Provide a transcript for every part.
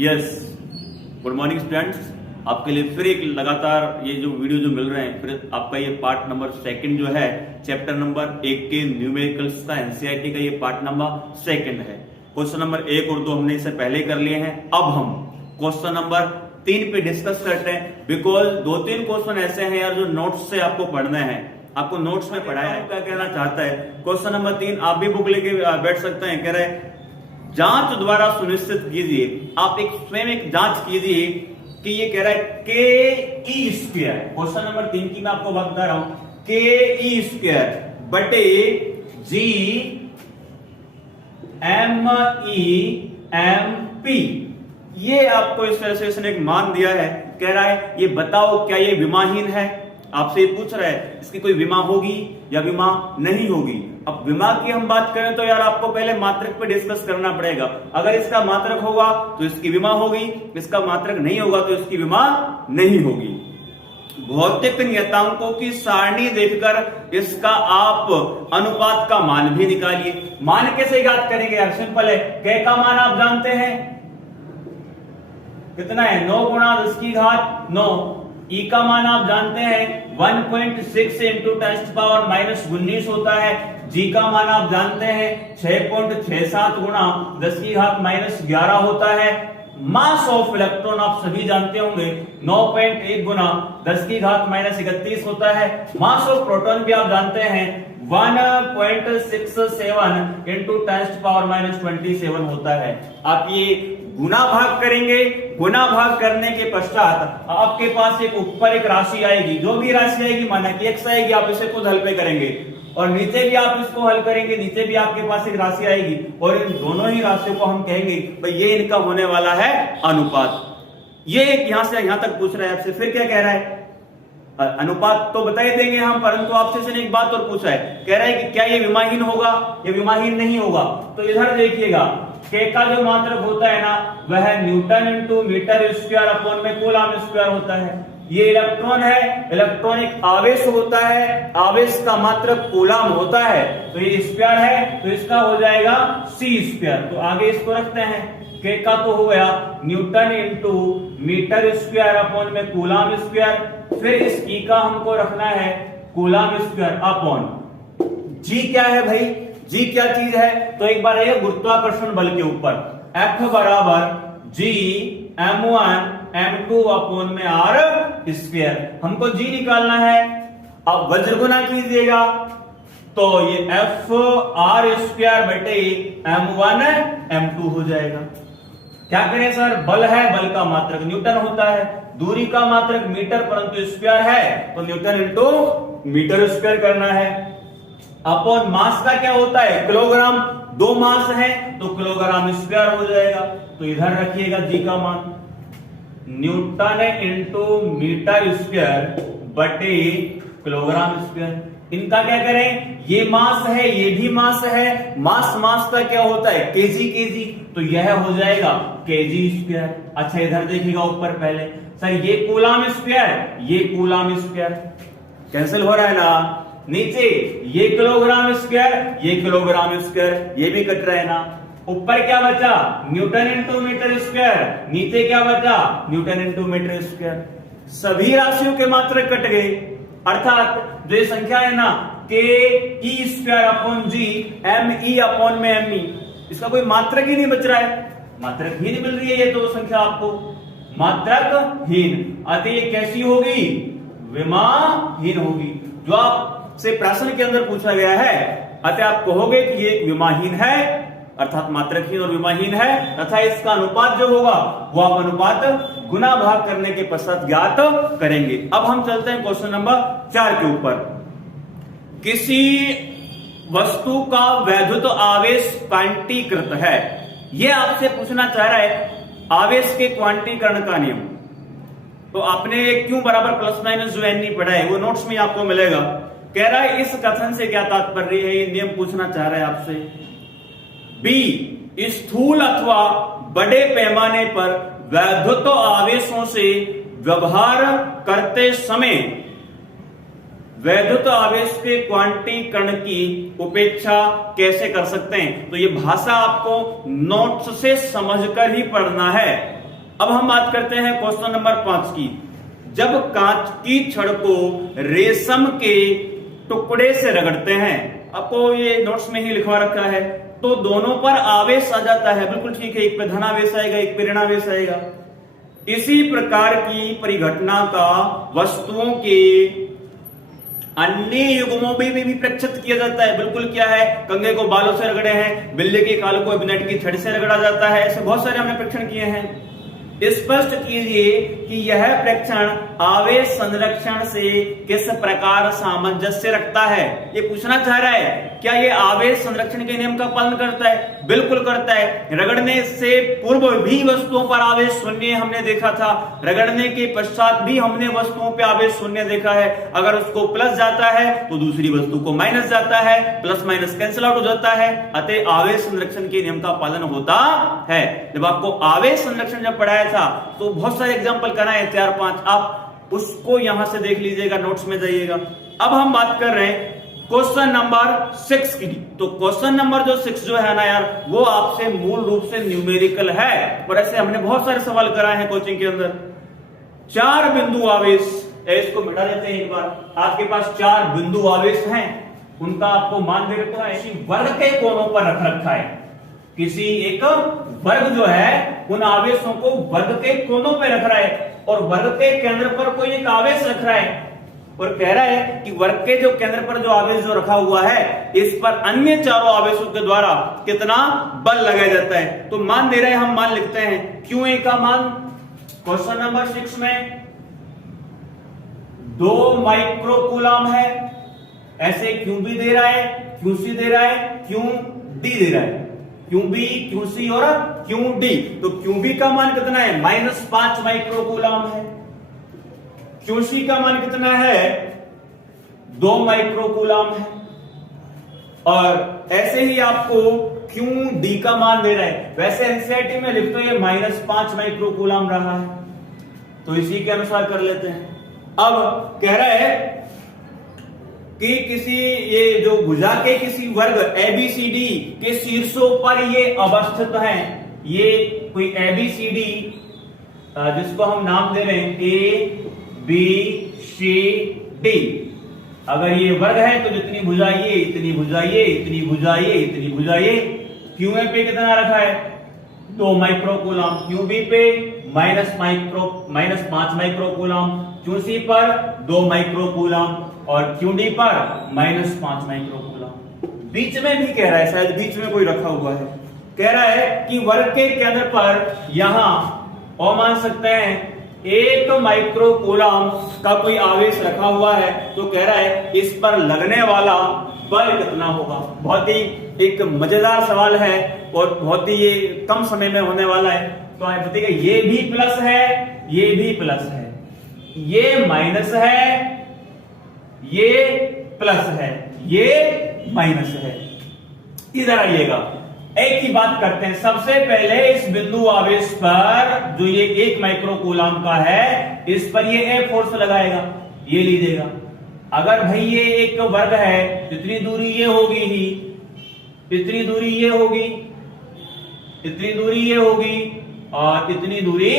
Yes, good morning students. आपके लिए फिर एक लगातार ये जो वीडियो जो मिल रहे हैं, फिर आपका ये पार्ट नंबर 2 जो है चैप्टर नंबर 1 के न्यूमेरिकल्स का एनसीईआरटी का ये पार्ट नंबर 2 है। क्वेश्चन नंबर 1 और 2 हमने इससे पहले कर लिए हैं। अब हम क्वेश्चन नंबर 3 पे डिस्कस करते हैं, बिकॉज 2-3 क्वेश्चन ऐसे हैं यार जो नोट्स से आपको पढ़ने हैं, आपको नोट्स में पढ़ाया है। क्या कहना चाहता है क्वेश्चन नंबर 3, आप भी बुक लेके बैठ सकते हैं। कह रहे जांच द्वारा सुनिश्चित कीजिए, आप एक स्वयं एक जांच कीजिए कि ये कह रहा है के ई स्क्वायर। क्वेश्चन नंबर 3 की मैं आपको बता रहा हूं, के ई स्क्वायर बटे G M e m p. ये आपको इस तरह से इसने एक मान दिया है। कह रहा है ये बताओ क्या ये विमाहीन है। आपसे ये पूछ रहा है इसकी कोई विमा होगी या विमा नहीं होगी। अब विमा की हम बात करें तो यार आपको पहले मात्रक पे डिस्कस करना पड़ेगा। अगर इसका मात्रक होगा तो इसकी विमा होगी, इसका मात्रक नहीं होगा तो इसकी विमा नहीं होगी। भौतिक नियतांकों की सारणी देखकर इसका आप अनुपात का मान भी निकालिए। मान कैसे ज्ञात करेंगे यार, सिंपल है। क का मान आप जानते हैं कितना है, 9 गुणा 10 की घात 9। ई का मान आप जानते हैं 1.6 इंटू 10⁻⁻19 होता है। जी का मान आप जानते हैं 6.67 गुणा 10 की घात -11 होता है। मास ऑफ इलेक्ट्रॉन आप सभी जानते होंगे 9.1 गुणा 10 की घात -31 होता है। मास ऑफ प्रोटॉन भी आप जानते हैं 1.67 इंटू 10⁻27 होता है। आप ये गुना भाग करेंगे, गुना भाग करने के पश्चात आपके पास एक ऊपर एक राशि आएगी। जो भी राशि आएगी माना कि x आएगी, आप इसे खुद हल पे करेंगे और नीचे भी आप इसको हल करेंगे, नीचे भी आपके पास एक राशि आएगी और इन दोनों ही राशियों को हम कहेंगे भाई ये इनका होने वाला है अनुपात। ये एक यहां से यहां तक पूछ रहा है आपसे। फिर क्या कह रहा है, अनुपात तो बता ही देंगे हम, परंतु आपसे इसने एक बात और पूछा है। कह रहा है कि क्या ये विमाहीन होगा या विमाहीन नहीं होगा। तो इधर देखिएगा के का जो मात्रक होता है ना वह newton into metre square upon में कूलम स्क्वायर होता है। ये इलेक्ट्रॉन है, इलेक्ट्रॉन एक आवेश होता है, आवेश का मात्रक कूलम होता है। तो ये स्क्वायर है तो इसका हो जाएगा सी स्क्वायर। तो आगे इसको रखते हैं, के का तो हो गया newton into metre square upon में कूलम स्क्वायर। फिर इस ई का हमको रखना है कूलम स्क्वायर अपॉन जी। क्या है भाई, जी क्या चीज है। तो एक बार आइए गुरुत्वाकर्षण बल के ऊपर, F बराबर जी m1 m2 अपॉन में r स्क्वायर। हमको जी निकालना है। अब वज्र गुना कीजिएगा तो ये F r स्क्वायर बटे m1 m2 हो जाएगा। क्या करें सर, बल है, बल का मात्रक न्यूटन होता है, दूरी का मात्रक मीटर परंतु स्क्वायर है तो न्यूटन इंटू मीटर स्क्वायर करना है। अपॉन मास का क्या होता है किलोग्राम, 2 मास है तो किलोग्राम स्क्वायर हो जाएगा। तो इधर रखिएगा जी का मान न्यूटन इंटू मीटर स्क्वायर बटे किलोग्राम स्क्वायर। इनका क्या करें, ये मास है ये भी मास है, मास मास का क्या होता है केजी केजी, तो यह हो जाएगा केजी स्क्वायर। अच्छा इधर देखिएगा ऊपर पहले सर ये कूलम स्क्वायर ये कूलम स्क्वायर कैंसिल हो रहा है ना। नीचे ये किलोग्राम स्क्वायर ये किलोग्राम स्क्वायर ये भी कट रहा है ना। ऊपर क्या बचा न्यूटन इंटू मीटर स्क्वायर, नीचे क्या बचा न्यूटन इंटू मीटर स्क्वायर। सभी राशियों के मात्रक कट गए, अर्थात जो ये संख्या है ना के ई square upon G M E upon में एम ई, इसका कोई मात्रक ही नहीं बच रहा है, मात्रक हीन मिल रही है ये दो संख्या आपको, मात्रक हीन। अतः ये कैसी होगी, विमाहीन होगी। जो आपसे प्रश्न के अंदर पूछा गया है, अतः आप कहोगे कि ये एक विमाहीन है, अर्थात मात्रकहीन और विमाहीन है, तथा इसका अनुपात जो होगा वो आप अनुपात गुना भाग करने के पश्चात ज्ञात करेंगे। अब हम चलते हैं क्वेश्चन नंबर 4 के ऊपर। किसी वस्तु का वैद्युत आवेश क्वांटीकृत है, यह आपसे पूछना चाह रहा है आवेश के क्वांटीकरण का नियम। तो आपने क्यों बराबर प्लस माइनस जो एन पढ़ा है वो नोट्स में आपको मिलेगा। कह रहा है इस कथन से क्या तात्पर्य है, ये नियम पूछना चाह रहा है आपसे। बी स्थूल अथवा बड़े पैमाने पर वैद्युत आवेशों से व्यवहार करते समय वैद्युत आवेश के क्वांटीकरण की उपेक्षा कैसे कर सकते हैं। तो ये भाषा आपको नोट्स से समझकर ही पढ़ना है। अब हम बात करते हैं क्वेश्चन नंबर 5 की। जब कांच की छड़ को रेशम के टुकड़े से रगड़ते हैं, आपको ये नोट्स में ही लिखवा रखा है, तो दोनों पर आवेश आ जाता है। बिल्कुल ठीक है, एक पे धनावेश आएगा, एक पे ऋणावेश आएगा। इसी प्रकार की परिघटना का वस्तुओं के अन्य युग्मों में भी प्रक्षिप्त किया जाता है। बिल्कुल क्या है, कंघे को बालों से रगड़े हैं, बिल्ली के काल को बिनेट की छड़ से रगड़ा जाता है। ऐसे बहुत सारे हमने परीक्षण किए हैं। स्पष्ट कीजिए कि यह प्रेक्षण आवेश संरक्षण से किस प्रकार सामंजस्य रखता है। ये पूछना चाह रहा है, क्या ये आवेश संरक्षण के नियम का पालन करता है? बिल्कुल करता है। रगड़ने से पूर्व भी वस्तुओं पर आवेश शून्य हमने देखा था, रगड़ने के पश्चात भी हमने वस्तुओं पर आवेश शून्य देखा है। अगर उसको प्लस जाता है तो दूसरी वस्तु को माइनस जाता है, प्लस माइनस कैंसिल आउट हो जाता है। अतः आवेश संरक्षण के नियम का पालन होता है। जब आपको आवेश संरक्षण जब पढ़ाया था तो बहुत सारे एग्जांपल कराए 4-5, आप उसको यहां से देख लीजिएगा, नोट्स में जाइएगा। अब हम बात कर रहे हैं क्वेश्चन नंबर 6 की। तो क्वेश्चन नंबर जो 6 जो है ना यार, वो आपसे मूल रूप से न्यूमेरिकल है, और ऐसे हमने बहुत सारे सवाल कराए हैं कोचिंग के अंदर। 4 बिंदु आवेश, इसको मिटा देते हैं एक बार। आपके पास 4 बिंदु आवेश हैं, उनका आपको मान दे रखा है, इसी वर्ग के कोनों पर रख रखा है। किसी एक वर्ग जो है उन आवेशों को वर्ग के कोनों पे रख रहा है, और वर्ग के केंद्र पर कोई एक आवेश रख रहा है, और कह रहा है कि वर्ग के जो केंद्र पर जो आवेश जो रखा हुआ है, इस पर अन्य चारों आवेशों के द्वारा कितना बल लगाया जाता है। तो मान दे रहे हैं, हम मान लिखते हैं QA का मान क्वेश्चन नंबर 6 में 2 माइक्रोकूलम है। ऐसे QB दे रहा है, QC दे रहा है, QD दे रहा है, QB, QC और QD। तो QB का मान कितना है? -5 माइक्रोकूलम है। QC का मान कितना है? 2 माइक्रोकूलम है। और ऐसे ही आपको QD का मान दे रहा है। वैसे एनसीईआरटी में लिखते हैं -5 माइक्रोकूलम रहा है, तो इसी के अनुसार कर लेते हैं। अब कह रहा है कि किसी ये जो भुजा के किसी वर्ग ABCD के शीर्षों पर ये अवस्थित हैं। ये कोई ABCD जिसको हम नाम दे रहे हैं ABCD, अगर ये वर्ग है तो जितनी भुजा ये, इतनी भुजा ये, इतनी भुजा ये, इतनी भुजा ये। QA पे कितना रखा है? 2 माइक्रोकूलम। QB पे -5 माइक्रोकूलम। QC पर 2 माइक्रोकूलम और QD पर -5 माइक्रोकूलम। बीच में भी कह रहा है, शायद बीच में कोई रखा हुआ है। कह रहा है कि वर्ग के केंद्र पर यहां और मान सकते हैं 1 माइक्रोकूलम का कोई आवेश रखा हुआ है, तो कह रहा है इस पर लगने वाला बल कितना होगा। बहुत ही एक मजेदार सवाल है और बहुत ही ये कम समय में होने वाला है। तो आप बताइए, ये भी प्लस है, ये भी प्लस है, ये माइनस है, ये प्लस है, ये माइनस है। इधर आइएगा, एक ही बात करते हैं। सबसे पहले इस बिंदु आवेश पर जो ये 1 माइक्रोकूलम का है, इस पर ये F फोर्स लगाएगा, ये लीजिएगा। अगर भाई ये एक वर्ग है, इतनी दूरी ये होगी ही, इतनी दूरी ये होगी, इतनी दूरी ये होगी और इतनी दूरी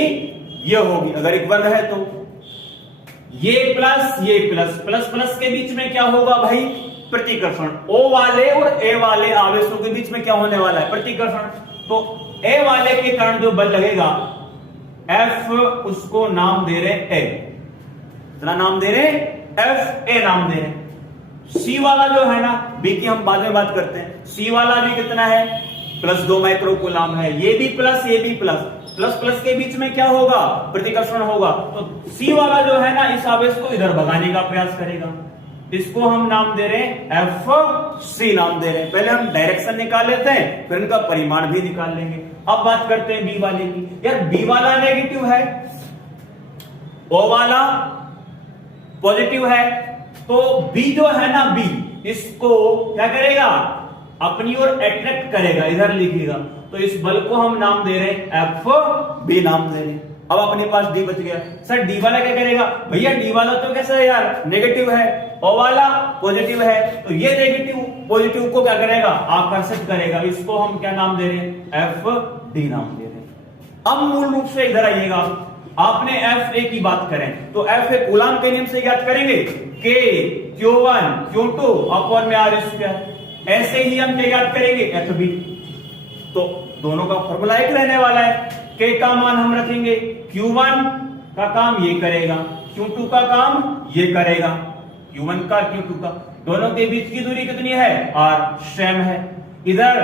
ये होगी। अगर एक वर्ग है तो ये प्लस, ये प्लस, प्लस प्लस के बीच में क्या होगा भाई? प्रतिकर्षण। O वाले और A वाले आवेशों के बीच में क्या होने वाला है? प्रतिकर्षण। तो A वाले के कारण जो बल लगेगा F, उसको नाम दे रहे A। इतना नाम दे रहे F, A नाम दे रहे। C वाला जो है ना, B की हम बाद में बात करते हैं। C वाला भी कितना है? +2 माइक्रोकूलम है। ये भी प्लस, ये भी प्लस। प्लस प्लस के बीच में क्या होगा? प्रतिकर्षण होगा। तो C वाला जो है ना, इस आवेश को इधर भगाने का प्रयास करेगा। इसको हम नाम दे रहे हैं FC नाम दे रहे हैं। पहले हम डायरेक्शन निकाल लेते हैं, फिर इनका परिमाण भी निकाल लेंगे। अब बात करते हैं B वाले की। यार B वाला नेगेटिव है, O वाला पॉजिटिव है, तो B जो है ना, B इसको क्या करेगा? अपनी ओर अट्रैक्ट करेगा। इधर लिखिएगा। तो इस बल को हम नाम दे रहे हैं FB नाम दे रहे हैं। अब अपने पास D बच गया। सर D वाला क्या करेगा? भैया D वाला तो कैसा है यार? नेगेटिव है। O वाला पॉजिटिव है, तो ये नेगेटिव पॉजिटिव को क्या करेगा? आकर्षित करेगा। इसको हम क्या नाम दे रहे हैं? FD नाम दे रहे हैं। अब मूल रूप से इधर आइएगा, आपने एफ ए की बात करें तो एफ ए कूलाम के नियम से ज्ञात करेंगे के Q1 Q2 अपॉन में आर स्क्वायर। ऐसे ही हम क्या ज्ञात करेंगे एफ बी। तो दोनों का फॉर्मूला एक रहने वाला है, के का मान हम रखेंगे, Q1 का काम ये करेगा, Q2 का काम ये करेगा, Q1 का Q2 का, दोनों के बीच की दूरी कितनी है r सेम है। इधर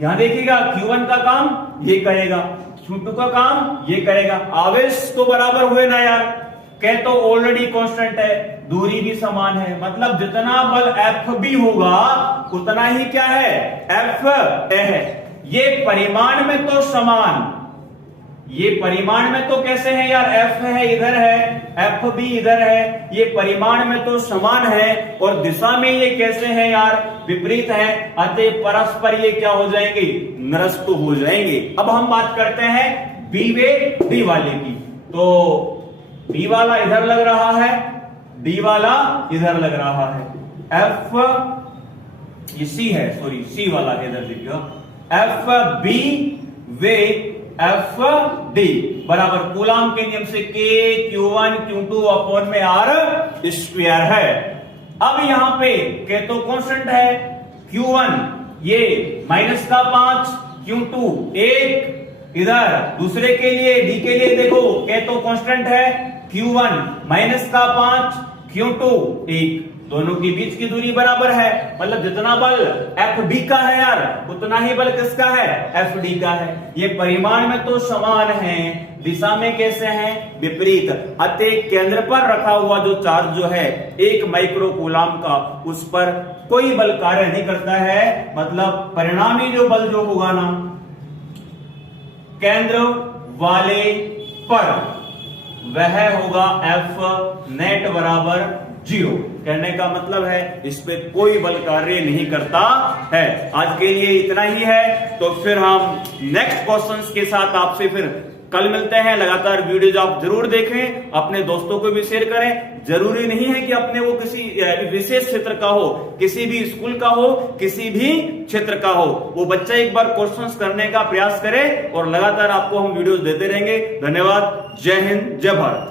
यहां देखिएगा Q1 का काम ये करेगा, Q2 का काम ये करेगा, आवेश तो बराबर हुए ना यार, के तो ऑलरेडी कांस्टेंट है, दूरी भी समान है, मतलब जितना बल एफ बी होगा उतना ही क्या है एफ ए है। ये परिमाण में तो समान, ये परिमाण में तो कैसे है यार, एफ है इधर है, एफ बी इधर है, ये परिमाण में तो समान है और दिशा में ये कैसे है यार विपरीत है, अतः परस्पर ये क्या हो जाएंगे निरस्त हो जाएंगे। अब हम बात करते हैं बी वे डी वाले की, तो बी वाला इधर लग रहा है, डी वाला इधर लग रहा है, एफ ये सी है, सॉरी सी वाला इधर लिखिएगा, एफ बी वे एफ डी बराबर कूलाम के नियम से के Q1 Q2 अपॉन में आर स्क्वायर है। अब यहां पे के तो कांस्टेंट है, Q1 ये माइनस का 5, Q2 1, इधर दूसरे के लिए डी के लिए देखो के तो कांस्टेंट है, Q1 माइनस का 5, Q2 1, दोनों के बीच की दूरी बराबर है, मतलब जितना बल एफ बी का है यार उतना ही बल किसका है एफ डी का है। ये परिमाण में तो समान है, दिशा में कैसे हैं विपरीत, अतः केंद्र पर रखा हुआ जो चार्ज जो है 1 माइक्रो कूलाम का, उस पर कोई बल कार्य नहीं करता है, मतलब परिणामी जो बल जो होगा ना केंद्र वाले पर वह होगा एफ नेट बराबर 0। कहने का मतलब है इस पे कोई बल कार्य नहीं करता है। आज के लिए इतना ही है, तो फिर हम नेक्स्ट क्वेश्चंस के साथ आपसे फिर कल मिलते हैं। लगातार वीडियोज आप जरूर देखें, अपने दोस्तों को भी शेयर करें। जरूरी नहीं है कि अपने वो किसी विशेष क्षेत्र का हो, किसी भी स्कूल का हो, किसी भी क्षेत्र का हो, वो बच्चा एक बार क्वेश्चंस करने का प्रयास करे और लगातार आपको हम वीडियोज देते रहेंगे। धन्यवाद। जय हिंद, जय भारत।